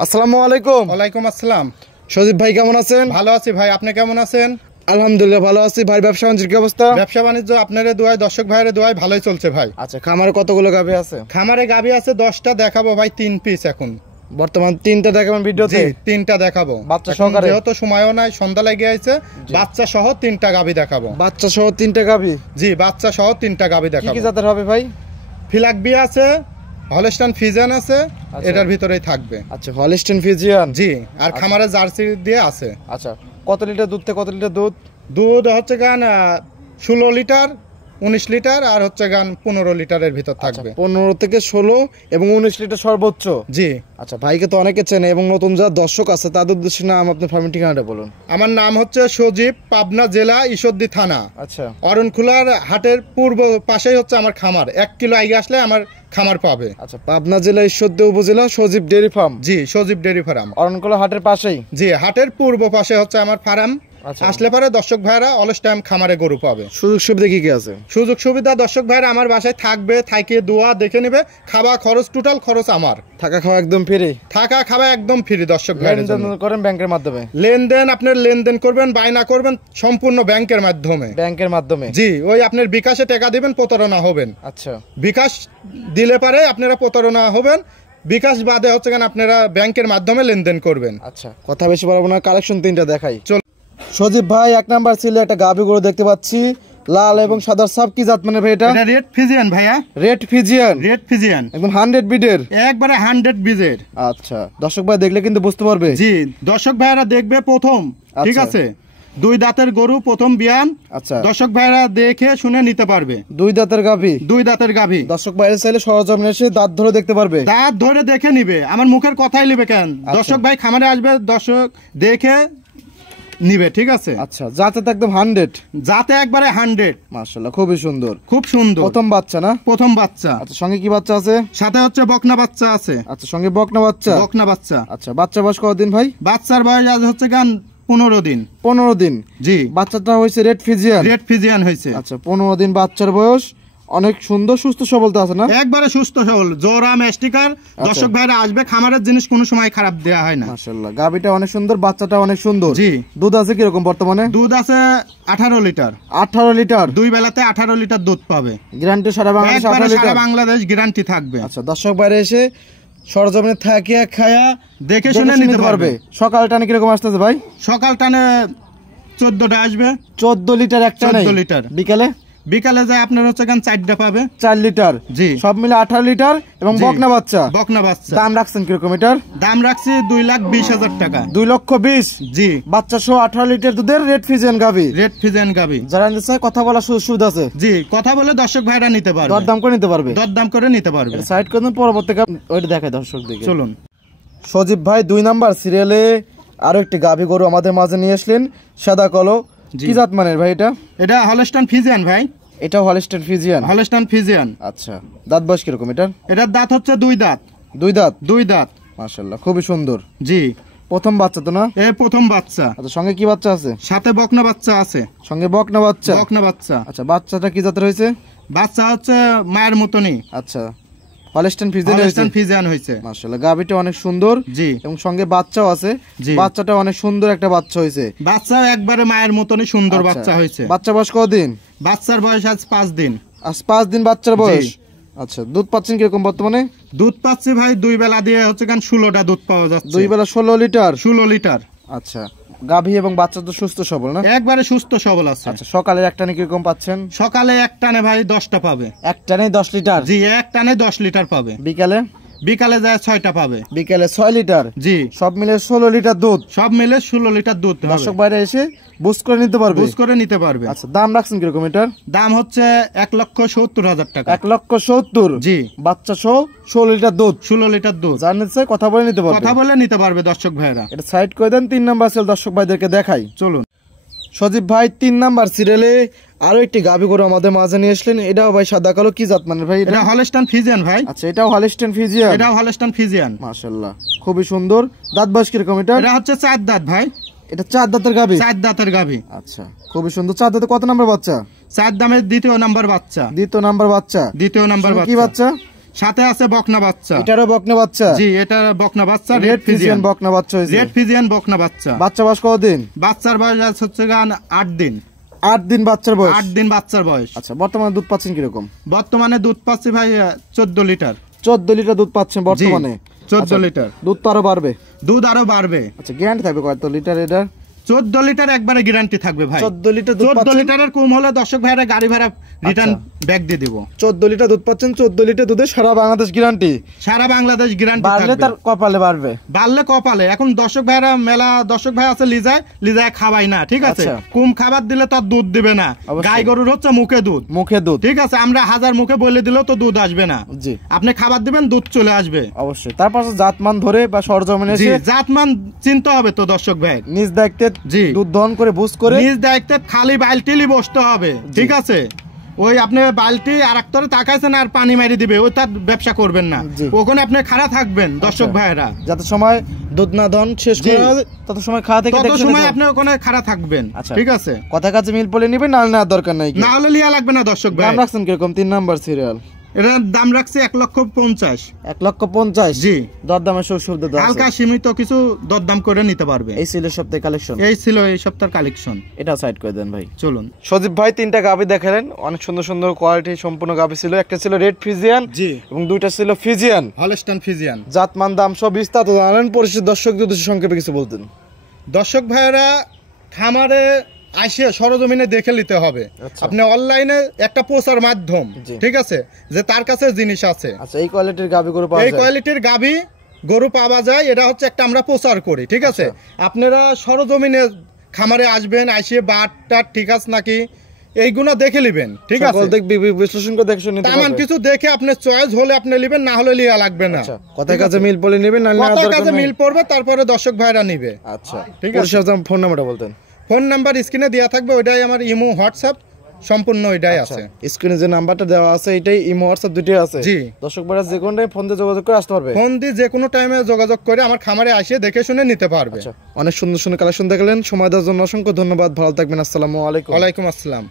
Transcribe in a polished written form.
আসসালামু আলাইকুম। ওয়ালাইকুম আসসালাম। সজীব ভাই কেমন আছেন? ভালো আছি ভাই, আপনি কেমন আছেন? আলহামদুলিল্লাহ ভালো আছি ভাই। ব্যবসা বাণিজ্যের কি অবস্থা? ব্যবসা বাণিজ্য আপনাদের দোয়ায়, দর্শক ভাইয়ের দোয়ায় ভালোই চলছে ভাই। আচ্ছা, খামারে কতগুলো গাভী আছে? খামারে গাভী আছে 10টা, দেখাবো ভাই 3 পিস। এখন বর্তমান 3টা দেখাবেন ভিডিওতে? জি 3টা দেখাবো। বাচ্চা সহকারে? যেহেতু সময়ও নাই, সন্ধ্যা লেগে আছে, বাচ্চা সহ 3টা গাভী দেখাবো। বাচ্চা সহ 3টা গাভী? জি বাচ্চা সহ 3টা গাভী দেখাবো। কি জাতের হবে ভাই? ফিলাকবি আছে, হলস্টাইন ফ্রিজিয়ান আছে, এটার ভিতরেই থাকবে। আচ্ছা, হলস্টাইন ফ্রিজিয়ান। জি, আর খামারে জার্সি দিয়ে আছে। আচ্ছা, কত লিটার দুধ থেকে কত লিটার দুধ? দুধ হচ্ছে গান 16 লিটার, 19 লিটার, আর হচ্ছে গান 15 লিটারের ভিতর থাকবে। 15 থেকে 16 এবং 19 লিটার সর্বোচ্চ। জি। আচ্ছা, ভাইকে তো অনেকে চেনে এবং নতুন যারা দর্শক আছে তাদের উদ্দেশ্যে নাম, আপনার ফার্মের ঠিকানাটা বলুন। আমার নাম হচ্ছে সজীব, পাবনা জেলা ঈশ্বরদী থানা। আচ্ছা, অরণখোলার হাটের পূর্ব পাশেই হচ্ছে আমার খামার। 1 কিলো আগে আসলে আমার খামার পাবে। আচ্ছা, পাবনা জেলা ঈশ্বরদী উপজেলা সজীব ডেয়ারি ফার্ম। জি, সজীব ডেয়ারি ফার্ম, অরণখোলা হাটের পাশেই। জি, হাটের পূর্ব পাশে হচ্ছে আমার ফার্ম। আসলে পরে দর্শক ভাইরা অলস টাইম খামারে গরু পাবে। সুযোগ সুবিধা কি কি আছে? সুযোগ সুবিধা দর্শক ভাইরা আমার বাসায় থাকবে, থাকে দোয়া দেখে নেবে, খাওয়া খরচ টোটাল খরচ আমার। থাকা খাওয়া একদম ফ্রি? থাকা খাওয়া একদম ফ্রি দর্শক ভাইরা। লেনদেন করেন ব্যাংকের মাধ্যমে? লেনদেন আপনার লেনদেন করবেন, বায়না করবেন সম্পূর্ণ ব্যাংকের মাধ্যমে। ব্যাংকের মাধ্যমে? জি, ওই আপনার বিকাশে টাকা দিবেন, প্রতারণা হবেন। আচ্ছা, বিকাশ দিলে পারে আপনারা প্রতারণা হবেন, বিকাশ বাদে হচ্ছে কেন আপনারা ব্যাংকের মাধ্যমে লেনদেন করবেন। আচ্ছা, কথা বেশি বলবো না, কালেকশন 3টা দেখাই। সজীব ভাই, 1 নাম্বার ছিল একটা গাভী গরু দেখতে পাচ্ছি, লাল এবং সাদা সাব। কি জাত মানে ভাই এটা? এটা রেড ফিজিয়ান ভাইয়া। Red Friesian? রেড ফিজিয়ান একদম 100 বিডের? একবারে 100 বিজের। আচ্ছা, দর্শক ভাই দেখলে কিন্তু বুঝতে পারবে। জি, দর্শক ভাইরা দেখবে প্রথম, ঠিক আছে, 2 দাঁতের গরু, প্রথম বিয়ান। আচ্ছা, দর্শক ভাইরা দেখে শুনে নিতে পারবে। 2 দাঁতের গাভী? 2 দাঁতের গাভী। দর্শক ভাইরা চাইলে সরজমিনে এসে দাঁত ধরে দেখতে পারবে? দাঁত ধরে দেখে নিবে, আমার মুখের কথাই নিবে কেন। দর্শক ভাই খামারে আসবে, দর্শক দেখে নিবে, ঠিক আছে। আচ্ছা, যাতে একদম 100? যাতে একবারে 100। মাশাআল্লাহ, খুবই সুন্দর, খুব সুন্দর। প্রথম বাচ্চা না? প্রথম বাচ্চা। আচ্ছা, সঙ্গে কি বাচ্চা আছে? সাথে হচ্ছে বকনা বাচ্চা আছে। আচ্ছা, সঙ্গে বকনা বাচ্চা? বকনা বাচ্চা। আচ্ছা, বাচ্চা বয়স কতদিন ভাই? বাচ্চার বয়স আজ হচ্ছে গান 15 দিন। 15 দিন? জি। বাচ্চাটা হয়েছে রেড ফিজিয়ান? রেড ফিজিয়ান হয়েছে। আচ্ছা, 15 দিন বাচ্চার বয়স, অনেক সুন্দর, সুস্থ সবলতা আছে না? একবারে সুস্থ সবল, জোরা মেস্টিকার। দর্শক ভাইরা আসবে, খামারের জিনিস কোনো সময় খারাপ দেয়া হয় না। মাশাআল্লাহ, গাবিটা অনেক সুন্দর, বাচ্চাটা অনেক সুন্দর। জি। দুধ আছে কি রকম বর্তমানে? দুধ আছে 18 লিটার। 18 লিটার? 2 বেলাতে 18 লিটার দুধ পাবে। গ্যারান্টি সারা বাংলাদেশ? 18 লিটার সারা বাংলাদেশ গ্যারান্টি থাকবে। আচ্ছা, দর্শক বাইরে এসে সরজমিনে থাকিয়া খায়া দেখে শুনে নিতে পারবে। সকাল টানে কিরকম আসতেছে ভাই? সকাল টানে 14টা আসবে। 14 লিটার একটা? 14 লিটার। বিকালে? বিকালে যায় আপনার হচ্ছে গান 4টা পাবে। 4 লিটার? জি। সব মিলে 18 লিটার এবং বকনা বাচ্চা? বকনা বাচ্চা। দাম রাখছেন কিরকম এটার? দাম রাখছি 2,20,000 টাকা। 2,20,000? জি। বাচ্চা সহ 18 লিটার দুধের রেড ফিজিয়ান গাভী? রেড ফিজিয়ান গাভী। যারা নিতে চায় কথা বলার সুবিধা আছে? জি, কথা বলে দর্শক ভাইরা নিতে পারবে। দরদাম করে নিতে পারবে? দরদাম করে নিতে পারবে। সাইড করে পরবর্তী ওইটা দেখায় দর্শক দিকে। চলুন। সজীব ভাই 2 নাম্বার সিরিয়ালে আরো একটি গাভী গরু আমাদের মাঝে নিয়ে আসলেন, সাদা কালো। কি জাত মানের ভাই এটা? এটা হলস্টাইন ফিজিয়ান ভাই। এটাও হলস্টাইন ফিজিয়ান? Holstein Friesian. আচ্ছা, দাঁত বয়স কিরকম এটার? এটার দাঁত হচ্ছে 2 দাঁত। 2 দাঁত? 2 দাঁত। মাশাআল্লাহ, খুবই সুন্দর। জি। প্রথম বাচ্চা তো না? প্রথম বাচ্চা। আচ্ছা, সঙ্গে কি বাচ্চা আছে? সাথে বকনা বাচ্চা আছে। সঙ্গে বকনা বাচ্চা? বকনা বাচ্চা। আচ্ছা, বাচ্চাটা কি জাতের হয়েছে? বাচ্চা হচ্ছে মায়ের মতনই। আচ্ছা, হলস্টাইন ফিজিয়ান হয়েছে? হলস্টাইন ফিজিয়ান হয়েছে। মাশাআল্লাহ, গাভীটা অনেক সুন্দর। জি। এবং সঙ্গে বাচ্চাও আছে। জি। বাচ্চাটা অনেক সুন্দর একটা বাচ্চা হয়েছে। বাচ্চা একবারে মায়ের মতনই সুন্দর বাচ্চা হয়েছে। বাচ্চা বয়স কতদিন? বাচ্চার বয়স আজ 5 দিন। আজ 5 দিন বাচ্চার বয়স? আচ্ছা, দুধ পাচ্ছেন কিরকম বর্তমানে? দুধ পাচ্ছি ভাই 2 বেলা দিয়ে হচ্ছে গান 16টা দুধ পাওয়া যাচ্ছে। 2 বেলা 16 লিটার? 16 লিটার। আচ্ছা, গাভী এবং বাচ্চা তো সুস্থ সবল না? একবারে সুস্থ সবল আছে। আচ্ছা, সকালে এক টানে কিরকম পাচ্ছেন? সকালে এক টানে ভাই 10টা পাবে। এক টানে 10 লিটার? জি, এক টানে 10 লিটার পাবে। বিকালে? বিকালে যায় 6টা পাবে। বিকালে 6 লিটার? জি। সব মিলে 16 লিটার দুধ? সব মিলে 16 লিটার দুধ হবে। দর্শক বাইরে এসে বুঝ করে নিতে পারবে? বুঝ করে নিতে পারবে। আচ্ছা, দাম রাখছেন কিরকম এটার? দাম হচ্ছে 1,70,000 টাকা। 1,70,000? জি। বাচ্চা সহ 16 লিটার দুধ? 16 লিটার দুধ। জানেন স্যার, কথা বলে নিতে পারবে? কথা বলে নিতে পারবে দর্শক ভাইরা। এটা সাইড করে দেন, 3 নাম্বার সেল দর্শক ভাইদেরকে দেখাই। চলুন। সজীব ভাই 3 নাম্বার সিরিয়ালে আরো একটি গাভী গরু আমাদের মাঝে নিয়ে আসলেন, এটাও ভাই সাদা কালো। কি জাত মানে ভাই এটা? হলস্টাইন ফিজিয়ান ভাই। আচ্ছা, এটাও হলস্টাইন ফিজিয়ান? এটাও হলস্টাইন ফিজিয়ান। মাশাআল্লাহ, খুবই সুন্দর। দাঁত বয়স কিরকম এটা? এটা হচ্ছে 4 দাঁত ভাই। এটা 4 দাঁতের গাভী? 4 দাঁতের গাভী। আচ্ছা, খুবই সুন্দর। 4 দাঁতে কত নাম্বার বাচ্চা? 4 দামের দ্বিতীয় নাম্বার বাচ্চা। দ্বিতীয় নাম্বার বাচ্চা? দ্বিতীয় নাম্বার বাচ্চা। কি বাচ্চা? সাথে আছে বকনা বাচ্চা। এটারও বকনা বাচ্চা? জি, এটা বকনা বাচ্চা, রেড ফিজিয়ান বকনা বাচ্চা হয়েছে। রেড ফিজিয়ান বকনা বাচ্চা। বাচ্চা বয়স কতদিন? বাচ্চার বয়স হচ্ছে 8 দিন। 8 দিন বাচ্চার বয়স? 8 দিন বাচ্চার বয়স। আচ্ছা, বর্তমানে দুধ পাচ্ছেন কিরকম? বর্তমানে দুধ পাচ্ছি ভাই 14 লিটার। 14 লিটার দুধ পাচ্ছেন বর্তমানে? 14 লিটার। দুধ তো আরো বাড়বে? দুধ আরো বাড়বে। আচ্ছা, গ্যারান্টি থাকবে কত লিটার এটার? 14 লিটার একবারে গ্যারান্টি থাকবে ভাই। 14 লিটার দুধ 14 লিটারের কম হলে দর্শক ভাইরা গাড়ি ভাড়া রিটার্ন ব্যাক দিয়ে দেব। 14 লিটার দুধ পাচ্ছেন, 14 লিটার দুধে সারা বাংলাদেশ গ্যারান্টি? সারা বাংলাদেশ গ্যারান্টি থাকবে। বাড়লে তার কপালে বাড়বে? বাড়লে কপালে। এখন দর্শক ভাইরা মেলা দর্শক ভাই আছে লিজায় খাওয়াই না, ঠিক আছে? কম খাবার দিলে তার দুধ দিবে না। গাই গরুর হচ্ছে মুখে দুধ, মুখে দুধ, ঠিক আছে? আমরা 1000 মুখে বলে দিলেও তো দুধ আসবে না। জি, আপনি খাবার দিবেন, দুধ চলে আসবে অবশ্যই। তারপর জাতমান ধরে বা সরজমিনে এসে জাতমান চিনতে হবে তো দর্শক ভাই। নিজ দায়িত্বে জি, দুধ দহন করে বুঝ করে নিজ দায়িত্বে খালি বালতিলি বসতে হবে, ঠিক আছে? ওই আপনি বালতি আর একতরে তাকাইছেন আর পানি মারি দিবে, ওই তার ব্যবসা করবেন না। ওখানে আপনি খাড়া থাকবেন দর্শক ভাইরা, যত সময় দুধ না দহন শেষ করে তত সময় খাওয়া থেকে তত সময় আপনি ওখানে খাড়া থাকবেন, ঠিক আছে? কথা কাছে মিল পড়ে নিবেন, না নেওয়ার দরকার নাই। না হলে লিয়া লাগবে না দর্শক ভাই। দাম রাখছেন কিরকম? 3 নাম্বার সিরিয়াল এটার দাম রাখছি 1,50,000। 1,50,000? জি, দরদামের সুবিধা দেওয়া আছে? হালকা সীমিত কিছু দরদাম করে নিতে পারবে। এই ছিল সপ্তাহের কালেকশন? এই ছিল এই সপ্তাহের কালেকশন। এটা সাইড করে দেন ভাই। চলুন। সজীব ভাই 3টা গাভী দেখালেন, অনেক সুন্দর সুন্দর কোয়ালিটি সম্পূর্ণ গাভী ছিল। একটা ছিল রেড ফিজিয়ান, জি, এবং দুইটা ছিল ফিজিয়ান, হলস্টাইন ফিজিয়ান। জাতমান দাম সব বিস্তারিত জানালেন। পরিচিত দর্শক যদি সংক্ষেপে কিছু বলতেন। দর্শক ভাইরা খামারে আসে সরজমিনে দেখে নিতে হবে। আপনি অনলাইনে একটা প্রচার মাধ্যম, ঠিক আছে, যে তার কাছে জিনিস আছে। আচ্ছা, এই কোয়ালিটির গাভী গরু পাওয়া যায়? এই কোয়ালিটির গাভী গরু পাওয়া যায়, এটা হচ্ছে একটা আমরা প্রচার করি, ঠিক আছে? আপনারা সরজমিনে খামারে আসবেন, আসে বাটটা ঠিক আছে নাকি এইগুলো দেখে নেবেন, ঠিক আছে? বিশ্লেষণ করে দেখে শুনে তেমন কিছু দেখে আপনি চয়েস হলে আপনি নেবেন, না হলে লিয়া লাগবে না। কথা কাজে মিল পড়লে নেবেন, না কথা কাজে মিল পড়বে, তারপরে দর্শক ভাইরা নিবে। আচ্ছা, ঠিক আছে। ফোন নাম্বারটা বলতেন? ফোন নাম্বার স্ক্রিনে দেওয়া থাকবে, ওইটাই আমার ইমো হোয়াটসঅ্যাপ সম্পূর্ণ ওইটাই আছে। স্ক্রিনে যে নাম্বারটা দেওয়া আছে এটাই ইমো হোয়াটসঅ্যাপ দুটোই আছে? জি। দর্শক ভাইরা যে কোনো টাইমে ফোন দিয়ে যোগাযোগ করে আসতে পারবে? ফোন দিয়ে যে কোনো টাইমে যোগাযোগ করে আমার খামারে এসে দেখে শুনে নিতে পারবে। অনেক সুন্দর সুন্দর কালেকশন দেখলেন, সময় দেওয়ার জন্য অসংখ্য ধন্যবাদ। ভালো থাকবেন। আসসালামু আলাইকুম। ওয়ালাইকুম আসসালাম।